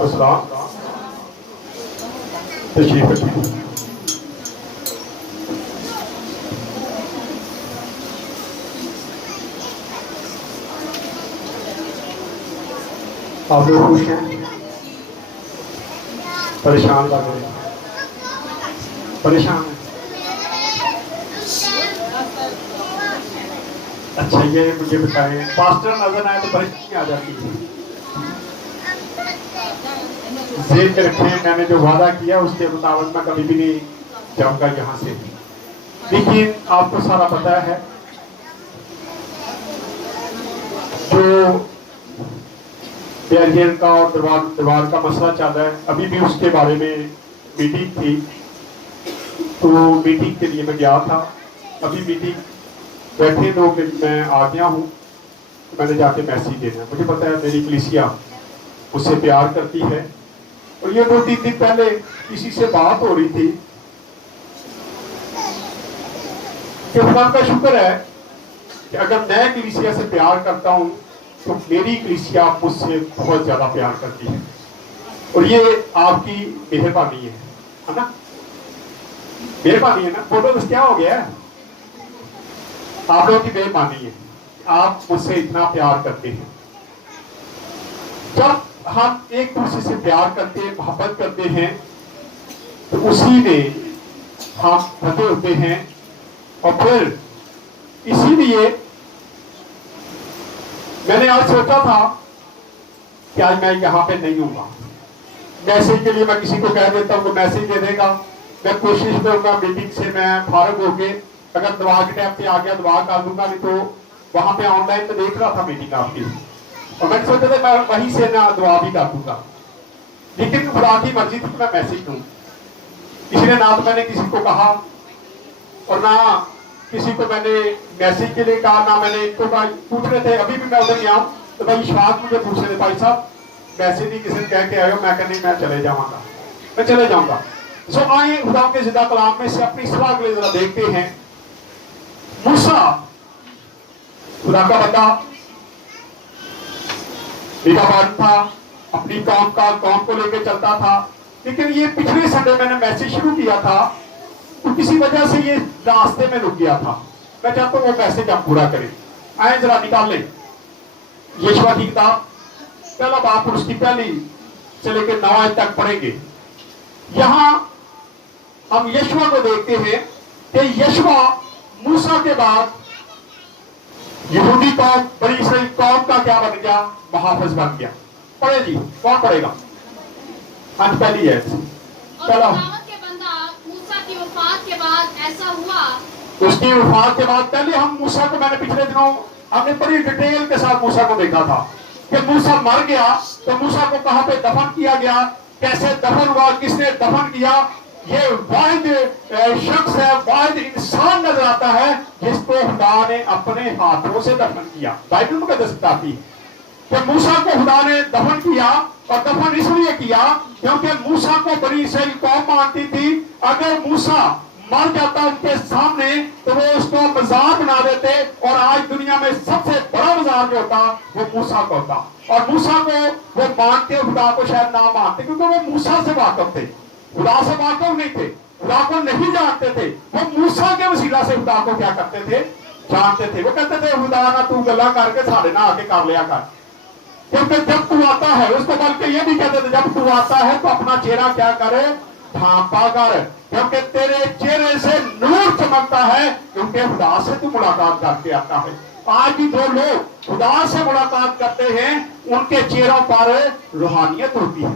السلام تشریف رکھیے. آپ لوگ خوش ہیں؟ پریشان لگ رہے ہیں؟ پریشان ہیں؟ اچھا یہ مجھے بتائیں، پاسٹر نظر آئے تو پریشانی آ جاتی ہے. ذہن میں رکھیں میں نے جو وعدہ کیا اس کے مطابق میں کبھی بھی نہیں جاؤں گا یہاں سے. لیکن آپ کو سارا پتا ہے جو بیریئر کا اور دیوار کا مسئلہ چل رہا ہے، ابھی بھی اس کے بارے میں میٹنگ تھی تو میٹنگ کے لیے میں گیا تھا. ابھی میٹنگ بیٹھے لوگ میں آ گیا ہوں، میں نے جا کے میسیج دینا. مجھے پتا ہے میری کلیسیا مجھ سے پیار کرتی ہے اور یہ 2-3 دن پہلے کسی سے بات ہو رہی تھی کہ خدا کا شکر ہے کہ اگر میں کلیسیا سے پیار کرتا ہوں تو میری کلیسیا مجھ سے بہت زیادہ پیار کرتی ہے. اور یہ آپ کی مہربانی ہے نا؟ مہربانی ہے نا؟ فوٹو بس کیا ہو گیا ہے؟ آپ لوگوں کی مہربانی ہے، آپ مجھ سے اتنا پیار کرتے ہیں. جب ہم ایک دوسرے سے پیار کرتے ہیں، محبت کرتے ہیں تو اسی میں ہم بھٹے ہوتے ہیں. اور پھر اسی لیے میں نے آج سوچا تھا کہ آج میں یہاں پہ نہیں ہوں گا. میسیج کے لیے میں کسی کو کہہ دیتا ہوں کہ میسیج دے دے گا. میں کوشش کروں گا میٹنگ سے میں فارغ ہو کے اگر دعا کے ٹائم پہ آ گیا دعا کر دوں گا، نہیں تو وہاں پہ آن لائن میں دیکھ رہا تھا میٹنگ آپ کی اور میں نے سوچا تھا میں وہیں سے میں دعا بھی کر دوں گا. لیکن خدا کی مرضی تھی کہ میں میسیج دوں. کسی نے نہ تو میں نے کسی کو کہا اور نہ کسی کو میں نے میسیج کے لیے کہا، نہ میں نے ان کو پوچھ رہے تھے. ابھی بھی میں ادھر گیا ہوں تو بھائی اشفاق مجھے پوچھ رہے تھے بھائی صاحب میسیج نہیں کسی نے کہہ کے آئے ہو. میں کہ نہیں، میں چلے جاؤں گا، میں چلے جاؤں گا. سو آئیں خدا کے زندہ کلام میں سے اپنی اصلاح کے لیے ذرا دیکھتے ہیں. موسیٰ خدا کا بندہ نگہبان تھا، اپنی قوم کو لے کے چلتا تھا. لیکن یہ پچھلے سنڈے میں نے میسیج شروع کیا تھا تو کسی وجہ سے یہ راستے میں رک گیا تھا. میں چاہتا ہوں وہ میسیج ہم پورا کریں. آئیں ذرا نکال لیں یشوع کی کتاب پہلا باب اور اس کی پہلی سے لے کے 9 آیت تک پڑھیں گے. یہاں ہم یشوع کو دیکھتے ہیں کہ یشوع موسیٰ کے بعد یہودی قوم، بنی اسرائیل قوم کا کیا بن گیا؟ محافظ بن گیا. پڑھے جی، کون پڑھے گا؟ آج پہلی ہے پہلا. کے بندہ موسیٰ کی وفات کے بعد ایسا ہوا. اس کی وفات کے بعد پہلے ہم موسیٰ کو، میں نے پچھلے دنوں ہم نے بڑی ڈیٹیل کے ساتھ موسیٰ کو دیکھا تھا کہ موسیٰ مر گیا تو موسیٰ کو کہاں پہ دفن کیا گیا، کیسے دفن ہوا، کس نے دفن کیا. یہ واحد شخص ہے، واحد انسان نظر آتا ہے جس کو خدا نے اپنے ہاتھوں سے دفن کیا. بائبل مقدس بتاتی کہ موسیٰ کو خدا نے دفن کیا اور دفن اس لیے کیا کیونکہ موسیٰ کو بنی اسرائیل قوم مانتی تھی. اگر موسیٰ مر جاتا ان کے سامنے تو وہ اس کو مزار بنا دیتے اور آج دنیا میں سب سے بڑا مزار جو ہوتا وہ موسیٰ کا ہوتا. اور موسیٰ کو وہ مانتے، خدا کو شاید نہ مانتے کیونکہ وہ موسیٰ سے واقف تھے، خدا سے واقف نہیں تھے، خدا کو نہیں جانتے تھے. وہ موسیٰ کے وسیلہ سے خدا کو کیا کرتے تھے؟ جانتے تھے. وہ کہتے تھے خدا نہ تو گلا کر کے ساڑھے نہ آگے کر لیا کر، کیونکہ جب تو آتا ہے اس کو بلکہ یہ بھی کہتے تھے جب تو آتا ہے تو اپنا چہرہ کیا کرے؟ ڈھانپا کر، کیونکہ تیرے چہرے سے نور چمکتا ہے کیونکہ خدا سے تو ملاقات کر کے آتا ہے. آج بھی جو لوگ خدا سے ملاقات کرتے ہیں ان کے چہروں پر روحانیت ہوتی ہے.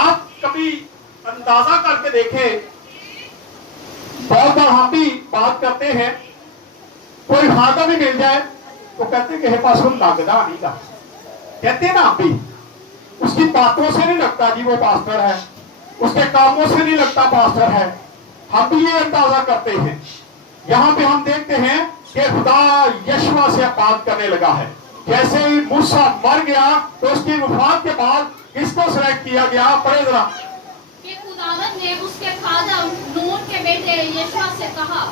آپ کبھی اندازہ کر کے دیکھیں، بہت بار ہم بھی بات کرتے ہیں، کوئی خادم بھی مل جائے تو کہتے ہیں کہ پاس وہ لگتا نہیں کا، کہتے ہیں نا ہم بھی. اس کی باتوں سے نہیں لگتا جی وہ پاسٹر ہے، اس کے کاموں سے نہیں لگتا پاسٹر ہے. ہم بھی یہ اندازہ کرتے ہیں. یہاں پہ ہم دیکھتے ہیں کہ خدا یشوع سے بات کرنے لگا ہے. جیسے ہی موسیٰ مر گیا تو اس کی وفات کے بعد کس کو سلیکٹ کیا گیا؟ پڑھے ذرا. کہ خداوند نے اس کے خادم نون کے بیٹے یشوع سے کہا،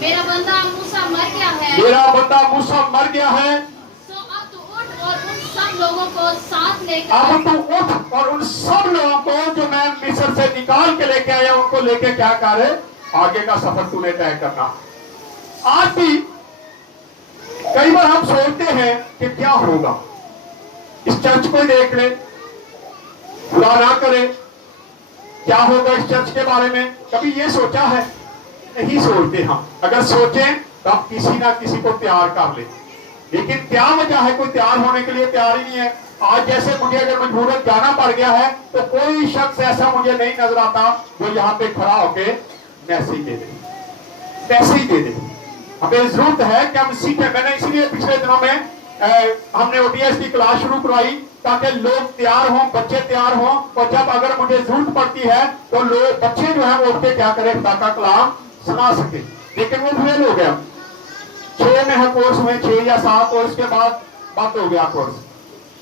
میرا بندہ موسیٰ مر گیا ہے، میرا بندہ موسیٰ مر گیا ہے، سو اب تو اٹھ اور ان सब लोगों को साथ लेकर अब तू उठ और उन सब लोगों को जो मैं मिस्र से निकाल के लेके आया उनको लेके क्या करे, आगे का सफर तूने तय करना। आज भी कई बार हम सोचते हैं कि क्या होगा, इस चर्च को देख ले, खुदा ना करे क्या होगा इस चर्च के बारे में, कभी ये सोचा है? नहीं सोचते हम। अगर सोचें तो हम किसी ना किसी को तैयार कर ले, लेकिन क्या वजह है कोई तैयार होने के लिए तैयार ही नहीं है। आज जैसे मुझे अगर मजबूरन जाना पड़ गया है तो कोई शख्स ऐसा मुझे नहीं नजर आता जो यहाँ पे खड़ा होके मैसेज दे दे, मैसेज दे दे। हमें जरूरत है कि हम सीखें। मैंने इसलिए पिछले दिनों में हमने ओटीएस की क्लास शुरू करवाई ताकि लोग तैयार हों, बच्चे तैयार हों, और जब अगर मुझे जरूरत पड़ती है तो लोग बच्चे जो है वो उठ के क्या करें, खुदा का कलाम सुना सके। लेकिन वो फेल हो गया, 6 में है कोर्स में, 6 या 7, और उसके बाद बंद हो गया कोर्स।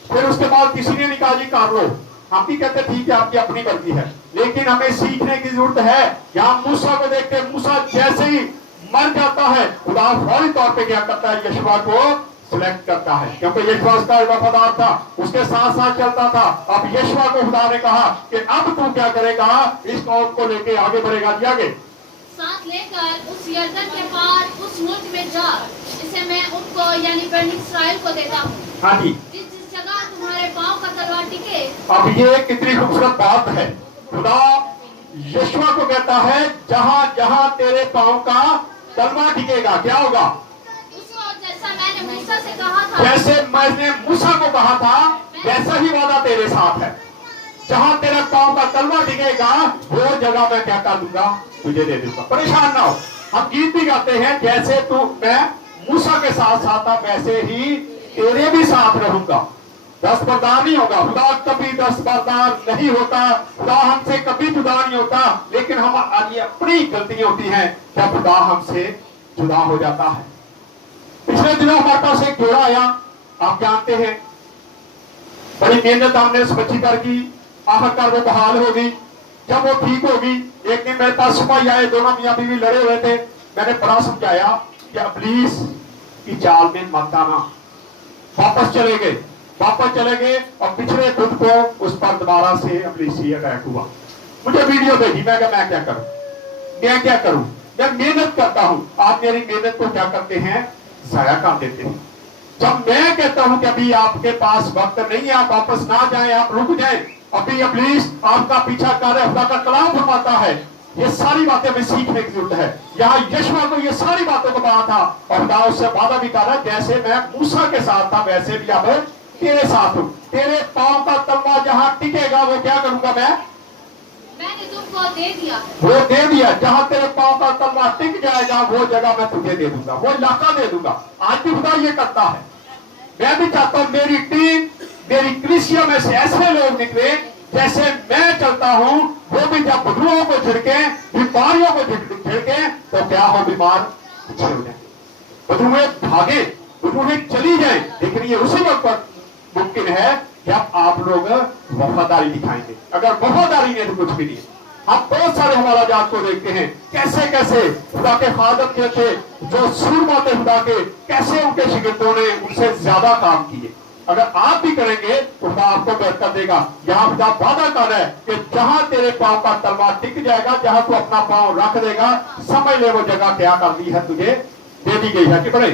फिर उसके बाद किसी ने निकाल जी कर लो, हम भी कहते ठीक है आपकी अपनी मर्जी है, लेकिन हमें सीखने की जरूरत है। यहाँ मूसा को देखते, मूसा जैसे ही मर जाता है खुदा फौरी तौर पे क्या करता है, यशवा को सिलेक्ट करता है, क्योंकि यशवा उसका वफादार था, उसके साथ साथ चलता था। अब यशवा को खुदा ने कहा कि अब तू क्या करेगा, इस कौम को लेके आगे बढ़ेगा। जी आगे साथ लेकर उस यरदन के पार उस मुल्क में जा, जिसे मैं उनको यानी बनी इस्राएल को देता हूँ। हाँ जी, जिस जगह तुम्हारे पाँव का तलवार टिके। अब ये कितनी खूबसूरत बात है। खुदा यशवा को कहता है जहां जहां तेरे पाँव का तलवार टिकेगा क्या होगा, जैसा मैंने मूसा से कहा था, जैसे मैंने मूसा को कहा था वैसा ही वादा तेरे साथ है। जहां तेरा पाँव का तलवार टिकेगा वो जगह मैं क्या कर दूंगा, तुझे दे दूंगा। परेशान ना हो, हम गीत भी गाते हैं, जैसे तू मैं मूसा के साथ साथ था वैसे ही तेरे भी साथ रहूंगा। दस्तबरदार नहीं होगा, खुदा कभी दस्तबरदार नहीं होता, खुदा हमसे कभी जुदा नहीं होता, लेकिन हम अपनी गलतियां होती हैं जब खुदा हमसे जुदा हो जाता है। पिछले दिनों हमारे पास एक जोड़ा आया, आप जानते हैं, बड़ी मेहनत हमने उस बच्ची पर की, आखिरकार वो बहाल हो गई। जब वो ठीक होगी, एक दिन मेरे पास सुबह आए, दोनों मियां बीवी लड़े हुए थे। मैंने बड़ा समझाया कि इब्लीस की चाल में मत आना। वापस चले गए और पिछले खुद को उस पर दोबारा से इब्लीसी अटैक हुआ। मुझे वीडियो भेजी, मैं क्या करूं, मैं मेहनत करता हूं, आप मेरी मेहनत को क्या करते हैं, जाया कर देते हैं। जब मैं कहता हूं कि अभी आपके पास वक्त नहीं है, आप वापस ना जाएं, आप रुक जाएं, अभी इब्लीस आपका पीछा कर रहा है, खुदा का कलाम फरमाता है। ये सारी बातें हमें सीखने की जरूरत है। यहाँ यशवा को ये सारी बातों को कहा था और खुदा उससे वादा भी कर रहा है, जैसे मैं मूसा के साथ था वैसे भी अब तेरे साथ हूं। तेरे पांव का तलवार जहां टिकेगा वो क्या करूंगा, मैंने तुमको दे दिया, वो दे दिया। जहां तेरे पांव का तलवार टिक जाएगा वो जगह मैं तुझे दे दूंगा, वो इलाका दे दूंगा। आज भी खुदा ये करता है। मैं भी चाहता हूं मेरी टीम, मेरी कलीसिया में से ऐसे लोग निकले जैसे मैं चलता हूं, वो भी जब बदलुओं को झिड़के, बीमारियों को झिड़के तो क्या हो, बीमार अच्छे हो जाए, बदलुए भागे, बदलुए चली जाए। लेकिन ये उसी वक्त पर मुमकिन है जब आप लोग वफादारी दिखाएंगे। अगर वफादारी नहीं तो कुछ भी नहीं। हम बहुत सारे हमारा जात को देखते हैं, कैसे कैसे खुदा के खादम जो थे, जो सूरमा थे खुदा के, कैसे उनके शिगिर्दों ने उनसे ज्यादा काम किए। अगर आप भी करेंगे तो खुदा आपको बरकत देगा। यहाँ खुदा वादा कर है कि जहां तेरे पांव का तलवार टिक जाएगा, जहां तू अपना पांव रख देगा, समझ ले वो जगह क्या कर दी है, तुझे दे दी गई है। कि बड़े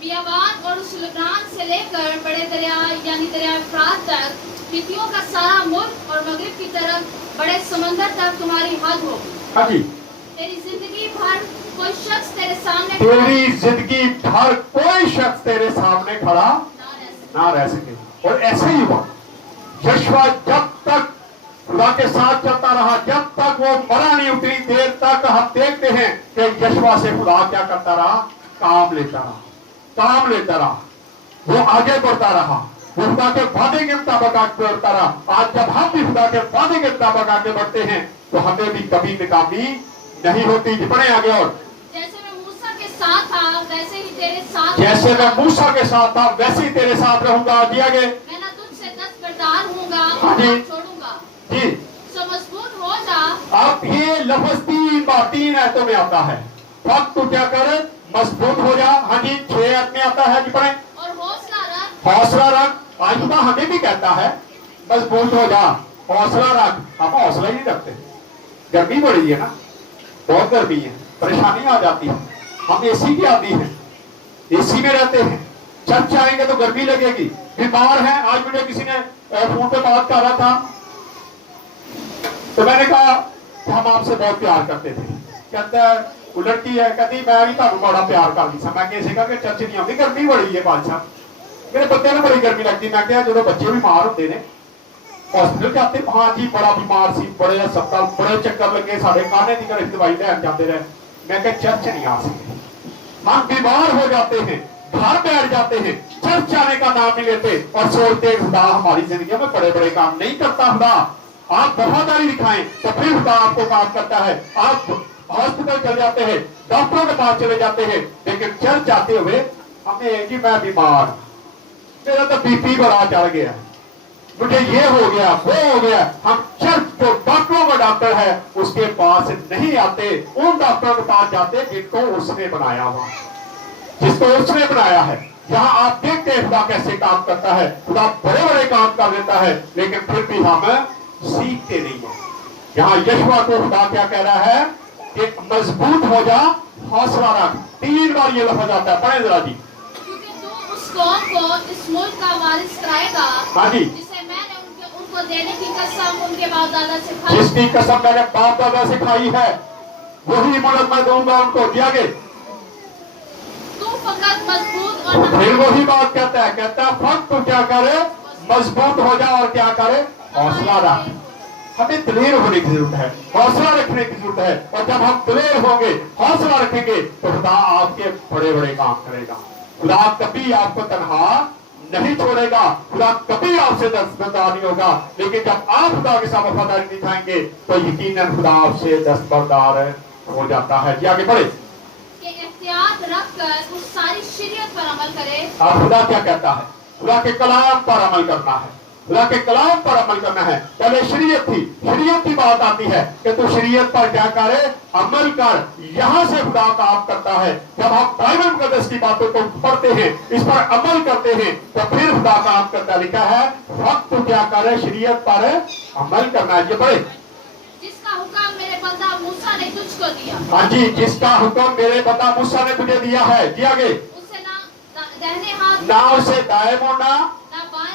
बियाबान और उस लबनान से लेकर बड़े दरिया यानी दरिया फ्रात तक, हित्तियों का सारा मुल्क और मगरिब की तरफ बड़े समंदर तक तुम्हारी हद होगी। हाँ जी, तेरी जिंदगी भर कोई शख्स तेरे सामने तेरी जिंदगी भर कोई शख्स तेरे सामने खड़ा ना रह सके। और ऐसे ही हुआ। यशवा जब तक खुदा के साथ चलता रहा, जब तक वो मरा नहीं, उतनी देर तक हम देखते हैं कि यशवा से खुदा क्या करता रहा, काम लेता रहा, वो आगे बढ़ता रहा, वो खुदा के वादे के मुताबिक आगे बढ़ता रहा। आज जब हम भी खुदा के वादे के मुताबिक आगे बढ़ते हैं तो हमें भी कभी नाकामी नहीं होती। बढ़े आगे। और जैसे मैं मूसा के साथ था वैसे ही तेरे साथ, जैसे मैं मूसा के साथ था वैसे ही तेरे साथ रहूंगा। दिया गया, मैं ना तुझसे दस्तबरदार हूँगा हाँ जी। और छोड़ूंगा। जी, सो मजबूत हो जा। अब ये लफ्ज 3 आयतों में आता है। वक्त तू क्या कर, मजबूत हो जा। हाँ जी, 6 आयत में आता है। जी पढ़े। और हौसला रख, हौसला रख, आज खुदा हमें भी कहता है मजबूत हो जा, हौसला रख। हम हौसला ही नहीं रखते। गर्मी बढ़ी है ना, बहुत गर्मी है, परेशानी आ जाती है। हम एसी के आदी हैं, एसी में रहते हैं, चर्च आएंगे तो गर्मी लगेगी, बीमार हैं। आज मुझे किसी ने फोन पे बात कर रहा था, तो मैंने कहा हम आपसे बहुत प्यार करते थे। कहता है वो लड़की है, कहती मैं भी तुम बड़ा प्यार कर दी सा। मैं किसी का चर्च नहीं आती, गर्मी बड़ी है बादशाह, मेरे बच्चे ने बड़ी गर्मी लगती। मैं क्या जो बच्चे बीमार होते ने हॉस्पिटल जाते, हाँ जी बड़ा बीमार सी, बड़े अस्पताल, बड़े चक्कर लगे, साढ़े काने की तरह दवाई लैन जाते रहे। मैं क्या चर्च नहीं आ सकते, हम बीमार हो जाते हैं, घर बैठ जाते हैं, चर्च आने का नाम नहीं लेते और सोचते खुदा हमारी जिंदगी में बड़े बड़े काम नहीं करता। खुदा आप वफादारी दिखाएं तो फिर खुदा आपको काम करता है। आप हॉस्पिटल चले जाते हैं, डॉक्टरों के पास चले जाते हैं, लेकिन चर्च जाते हुए हमें जी मैं बीमार, मेरा तो बीपी बड़ा चढ़ गया, मुझे ये हो गया वो हो गया। हम चर्च जो डॉक्टरों का डॉक्टर है उसके पास नहीं आते, उन डॉक्टरों के पास जाते जिनको उसने बनाया हुआ, जिसको उसने बनाया है। यहाँ आप देखते हैं खुदा कैसे काम करता है, खुदा बड़े बड़े काम कर देता है, लेकिन फिर भी हम सीखते नहीं है। यहाँ यशवा को खुदा क्या कह रहा है कि मजबूत हो जा, हौसला रख। 3 बार ये लफ्ज आता है, पढ़े जरा जी। क्योंकि तू उस कौम को इस मुल्क का वारिस कराएगा, हाँ जी, जिसे मैंने उनको देने की कसम उनके बाप दादा से खाई, जिसकी कसम मैंने बाप दादा से खाई है वही मुल्क मैं दूंगा उनको। दिया गया तू फकत मजबूत और फिर वही बात कहता है, कहता है फक्त तू क्या करे, मजबूत हो जा और क्या करे, हौसला रख। हमें दिलेर होने की जरूरत है, हौसला रखने की जरूरत है। और जब हम दिलेर होंगे, हौसला रखेंगे तो खुदा आपके बड़े बड़े काम करेगा। खुदा कभी आपको तनहा नहीं छोड़ेगा, खुदा कभी आपसे दस्तबरदार नहीं होगा। लेकिन जब आप खुदा के साथ वफादारी दिखाएंगे तो यकीनन खुदा आपसे दस्तबरदार हो जाता है। जी आगे बढ़े। कि एहतियात रखकर उस सारी शरीयत पर अमल करे। अब खुदा क्या कहता है, खुदा के कलाम पर अमल करना है, खुदा के कलाम पर अमल करना है। पहले शरीयत थी, शरीयत की बात आती है कि तू शरीयत पर क्या करे, अमल कर। यहाँ से खुदा काम करता है। जब हम बाइबल मुकद्दस की बातों को पढ़ते हैं, इस पर अमल करते हैं, तो फिर खुदा काम करता। लिखा है वक्त तू क्या करे, शरीयत पर अमल करना है। ये पढ़े। जिसका हुक्म मेरे बंदा मूसा ने तुझको दिया। हाँ जी, जिसका हुक्म मेरे बंदा मूसा ने तुझे दिया है। जी आगे। उससे ना दाहिने हाथ, ना उसे दाएं मुड़ना,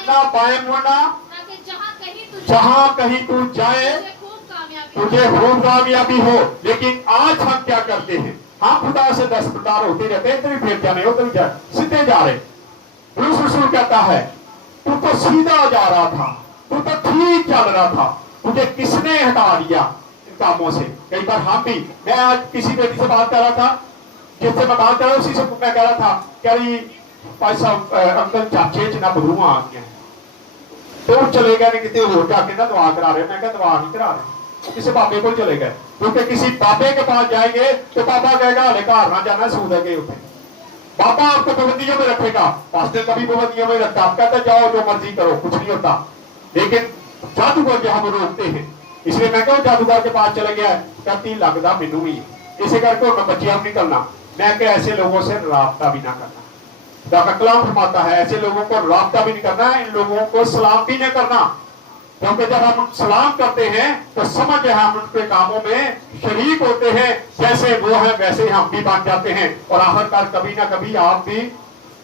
ना बाएं मुड़ना, ताकि जहाँ कहीं तू जाए तुझे खूब कामयाबी हो। लेकिन आज हम क्या करते हैं, हम खुदा से दस्तबरदार होते रहते हैं, इधर भी फिर जाने हो, कभी सीधे जा रहे। रसूल कहता है तू तो सीधा जा रहा था, तू तो ठीक चल रहा था, तुझे किसने हटा दिया इन कामों से। कई बार हम भी, मैं आज किसी बेटी से बात कर रहा था, जिससे मैं बात कर रहा उसी से मैं कह रहा था, कह रही भाई साहब अंकल चाचे च ना बदलू आ गया, तो चले गए कितने हो जाके ना दवा करा रहे। मैं क्या दवा नहीं करा रहे, किसी बाबे को चले गए, क्योंकि किसी बाबे के पास जाएंगे तो बाबा कहेगा हले घर ना जाना, सूद है उठे। बाबा आपको पाबंदियों में रखेगा, पास्टर कभी पाबंदियों में रखता, आप कहते जाओ जो मर्जी करो, कुछ नहीं होता। लेकिन जादूगर जो हम रोकते हैं, इसलिए मैं कहूँ जादूगर के पास चले गया, कहती लगता मैनू भी इसे करके मैं बच्चियां नहीं करना। मैं क्या ऐसे लोगों से राब्ता भी ना करना। खुदा का कलाम फरमाता है ऐसे लोगों को राब्ता भी नहीं करना, इन लोगों को सलाम भी नहीं करना, क्योंकि जब हम सलाम करते हैं तो समझ हम उनके कामों में शरीक होते हैं, जैसे वो है वैसे हम भी बन जाते हैं, और आखिरकार कभी ना कभी आप भी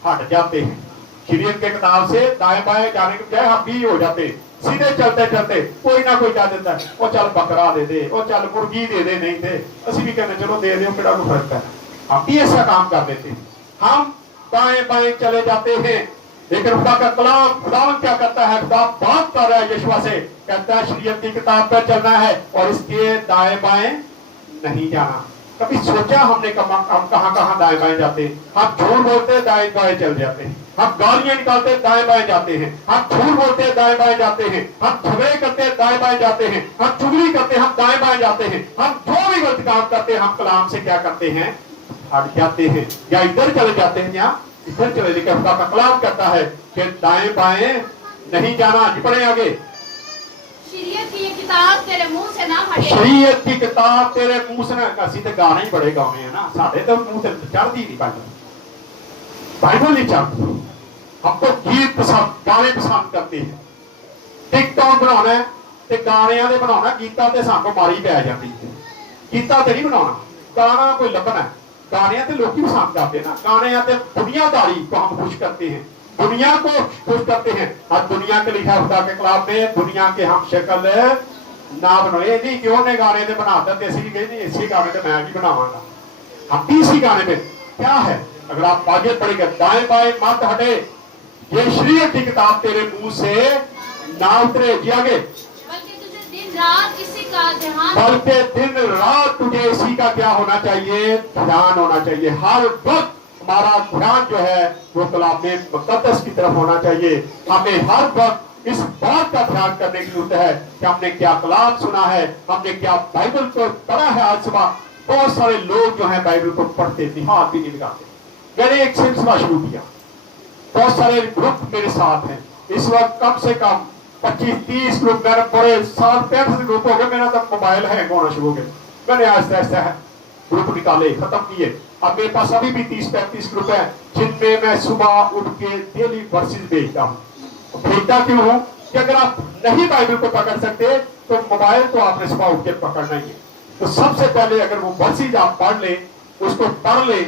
हट जाते हैं। शरीयत के किताब से दाएं बाएं जाने के बजाय हम भी हो जाते हैं। सीधे चलते चलते कोई ना कोई क्या देता है, वो चल बकरा दे दे, वो चल मुर्गी दे दे, नहीं दे असि भी कहते चलो दे दे, केड़ा कोई फर्क है। हम भी ऐसा काम कर देते हैं, हम दाएं बाएं चले जाते हैं। लेकिन खुदा का कलाम, खुदा क्या करता है, खुदा बात कर रहा है यीशु से, कहता है शरीयत की किताब पर चलना है और इसके दाएं बाएं नहीं जाना। कभी सोचा हमने हम कहाँ कहाँ दाएं बाएं जाते हैं? हम झूठ बोलते दाएं बाएं चल जाते हैं, हम गालियां निकालते दाएं बाएं जाते हैं, हम झूठ बोलते दाएं बाएं जाते हैं, हम झगड़े करते दाएं बाएं जाते हैं, हम चुगली करते हम दाएं बाएं जाते हैं, हम जो भी गलत काम करते हैं हम कलाम से क्या करते हैं, हट जाते हैं, या इधर चले जाते हैं या इधर चले। लेकिन खुदा का कलाम कहता है कि दाएं बाएं नहीं जाना। पढ़े आगे। शरीयत की ये किताब तेरे मुंह से ना हटे। शरीयत की किताब तेरे मुंह से ना, असी तो गाना ही बड़े गाने है ना, साढ़े तो मुंह से चढ़ती नहीं बाइबल, बाइबल नहीं चढ़ती। ہم تو گیت پسند گانے پسند کرتے ہیں ٹک ٹاک بنانا ہے تے گانیاں دے بنانا گیتاں تے سانوں ماری پی جاتی ہے گیتاں تے نہیں بنانا گانا کوئی لبنا ہے گانے تے لوگ پسند کرتے ہیں نا گانے تے دنیا داری کو ہم خوش کرتے ہیں دنیا کو خوش کرتے ہیں اور دنیا کے لکھا خدا کے کلام میں دنیا کے ہم شکل نہ بنائے نہیں کہ انہیں گانے تے بناتا تے اسی کہے نہیں اسی گانے تے میں بھی بناواں گا ہم تیسری گانے میں کیا ہے اگر آپ آگے پڑھیں گے دائیں بائیں مت ہٹے یہ شریعت کی کتاب تیرے منہ سے نہ اترے جی آگے بلکہ تجھے دن رات اسی کا دھیان بلکہ دن رات تجھے اسی کا کیا ہونا چاہیے دھیان ہونا چاہیے ہر وقت ہمارا دھیان جو ہے وہ کلام مقدس کی طرف ہونا چاہیے ہمیں ہر وقت اس بات کا دھیان کرنے کی ضرورت ہے کہ ہم نے کیا کلام سنا ہے ہم نے کیا بائبل کو پڑھا ہے آج صبح بہت سارے لوگ جو ہیں بائبل کو پڑھتے تھے ہاتھ بھی نہیں لگاتے میں نے ایک سلسلہ شروع کیا بہت سارے گروپ میرے ساتھ ہیں اس وقت کم سے کم 25-30 گروپ میرے پورے 60-65 گروپ ہو گئے میرا تب موبائل ہینگ ہونا شروع ہو گئے میں نے آہستہ آہستہ گروپ نکالے ختم کیے اب میرے پاس ابھی بھی 30-35 گروپ ہیں جن میں میں صبح اٹھ کے ڈیلی ورسز بھیجتا ہوں بھیجتا کیوں ہوں کہ اگر آپ نہیں بائبل کو پکڑ سکتے تو موبائل تو آپ نے صبح اٹھ کے پکڑنا ہی ہے تو سب سے پہلے اگر وہ ورسز آپ پڑھ لیں اس کو پڑھ لیں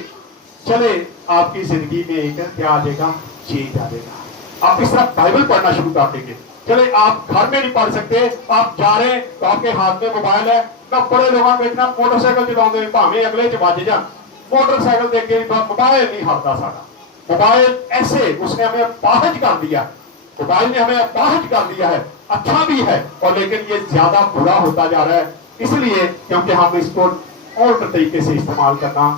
چلے آپ کی زندگی میں ایک کیا آ جائے گا چینج آ جائے گا آپ اس طرح بائبل پڑھنا شروع کر دیں گے چلے آپ گھر میں نہیں پڑھ سکتے آپ جا رہے ہیں تو آپ کے ہاتھ میں موبائل ہے میں بڑے لوگوں کو اتنا موٹر سائیکل چلاؤں گے بھاویں اگلے چ جان موٹر سائیکل دیکھ کے موبائل نہیں ہٹتا سارا موبائل ایسے اس نے ہمیں اپاہج کر دیا موبائل نے ہمیں اپاہج کر دیا ہے اچھا بھی ہے اور لیکن یہ زیادہ برا ہوتا جا رہا ہے اس لیے کیونکہ ہم اس کو اور طریقے سے استعمال کرنا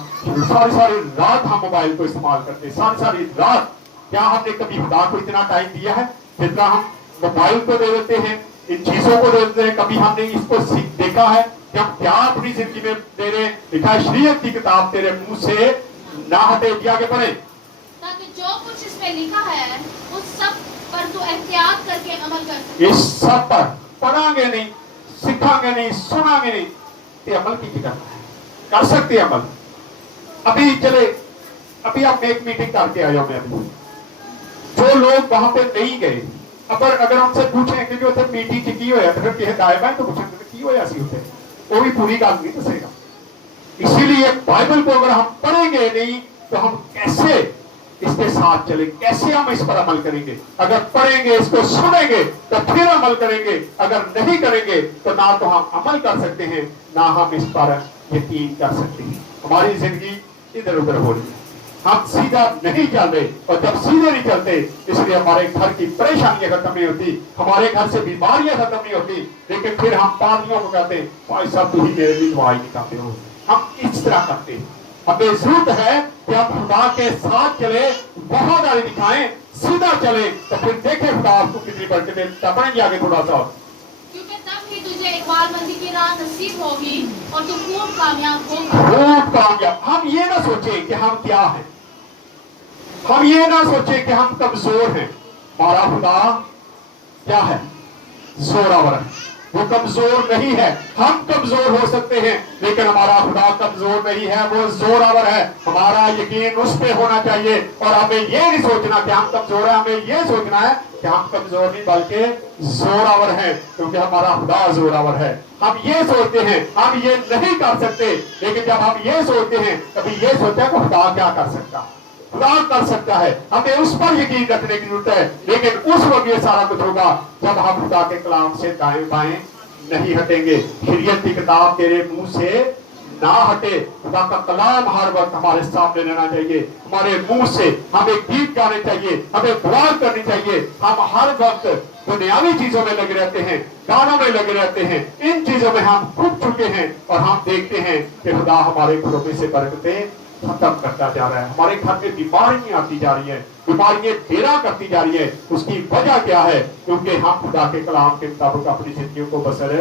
ساری رات ہم موبائل کو استعمال کرتے ہیں ساری رات کیا ہم نے کبھی خدا کو اتنا ٹائم دیا ہے جتنا ہم موبائل کو دے دیتے ہیں ان چیزوں کو دے دیتے ہیں کبھی ہم نے اس کو دیکھا ہے کہ ہم کیا اپنی زندگی میں دے رہے ہیں لکھا ہے شریعت کی کتاب تیرے منہ سے نہ ہٹے جی آگے پڑھیں تاکہ جو کچھ اس میں لکھا ہے اس سب پر تو احتیاط کر کے عمل کر سکے اس سب پر پڑھیں گے نہیں سکھیں گے نہیں سنیں گے نہیں یہ عمل کی کرنا ہے کر سکتے ہیں عمل ابھی چلے ابھی آپ ایک میٹنگ کر کے آیا میں ابھی جو لوگ وہاں پہ نہیں گئے اگر ہم سے پوچھیں کہ جو میٹنگ کی ہویا تو پھر کہ دائیں بائیں تو پوچھیں کہ کی ہویا سی ہوتے وہ بھی پوری گل نہیں دسے گا اسی لیے بائبل کو اگر ہم پڑھیں گے نہیں تو ہم کیسے اس کے ساتھ چلیں کیسے ہم اس پر عمل کریں گے اگر پڑھیں گے اس کو سنیں گے تو پھر عمل کریں گے اگر نہیں کریں گے تو نہ تو ہم عمل کر سکتے ہیں نہ ہم اس پر یقین کر سکتے ہیں ہماری زندگی ادھر ادھر ہو رہی ہے ہم سیدھا نہیں چل رہے اور جب سیدھے نہیں چلتے اس لیے ہمارے گھر کی پریشانیاں ختم نہیں ہوتی ہمارے گھر سے بیماریاں ختم نہیں ہوتی لیکن پھر ہم پادریوں کو کہتے ہیں بھائی صاحب تو ہی میرے لیے دعائی نہیں کرتے ہو ہم اس طرح کرتے ہیں ہمیں ضرورت ہے کہ ہم خدا کے ساتھ چلے وفاداری دکھائیں سیدھا چلے تو پھر دیکھیں خدا آپ کو کتنی برکتیں پڑھیں گے آگے تھوڑا سا کیونکہ تب ہی تجھے اقبال مندی کی راہ نصیب ہوگی اور تو خوب کامیاب ہوگا خوب کامیاب ہم یہ نہ سوچیں کہ ہم کیا ہیں ہم یہ نہ سوچیں کہ ہم کمزور ہیں ہمارا خدا کیا ہے زوراور ہے وہ کمزور نہیں ہے ہم کمزور ہو سکتے ہیں لیکن ہمارا خدا کمزور نہیں ہے وہ زوراور ہے ہمارا یقین اس پہ ہونا چاہیے اور ہمیں یہ نہیں سوچنا کہ ہم کمزور ہیں ہمیں یہ سوچنا ہے کہ ہم کمزور نہیں بلکہ زوراور ہیں کیونکہ ہمارا خدا زوراور ہے ہم یہ سوچتے ہیں ہم یہ نہیں کر سکتے لیکن جب ہم یہ سوچتے ہیں کبھی یہ سوچا کہ خدا کیا کر سکتا خدا کر سکتا ہے ہمیں اس پر یقین رکھنے کی ضرورت ہے لیکن اس وقت یہ سارا کچھ ہوگا جب ہم خدا کے کلام سے دائیں بائیں نہیں ہٹیں گے شریعت کی کتاب تیرے منہ سے نہ ہٹے خدا کا کلام ہر وقت ہمارے سامنے رہنا چاہیے ہمارے منہ سے ہمیں گیت گانے چاہیے ہمیں دعا کرنی چاہیے ہم ہر وقت دنیاوی چیزوں میں لگے رہتے ہیں گانوں میں لگے رہتے ہیں ان چیزوں میں ہم ڈوب چکے ہیں اور ہم دیکھتے ہیں کہ خدا ہمارے گھروں میں سے برکتیں ختم کرتا جا رہا ہے ہمارے گھر میں بیماریاں آتی جا رہی ہیں بیماریاں ڈیرا کرتی جا رہی ہیں اس کی وجہ کیا ہے کیونکہ ہم خدا کے کلام کے مطابق اپنی زندگیوں کو بسر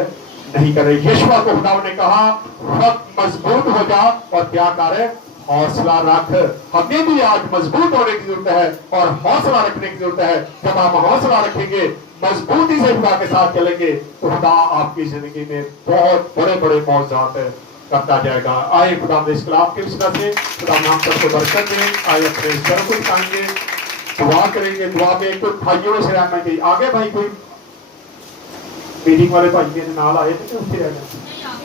نہیں کر رہے یشوع کو خدا نے کہا وقت مضبوط ہو جا اور کیا کر حوصلہ رکھ ہمیں بھی آج مضبوط ہونے کی ضرورت ہے اور حوصلہ رکھنے کی ضرورت ہے جب ہم حوصلہ رکھیں گے مضبوطی سے خدا کے ساتھ چلیں گے تو خدا آپ کی زندگی میں بہت بڑے بڑے معجزات کرتا جائے گا آئے خدا اس کلام کے وسیلہ سے خدا ہم سب کو برکت دے آئے اپنے سر کو اٹھائیں گے دعا کریں گے دعا میں کوئی بھائیوں سے رہنا گئی آگے بھائی کوئی میٹنگ والے بھائی میرے نال آئے تھے کہ اس سے رہ گئے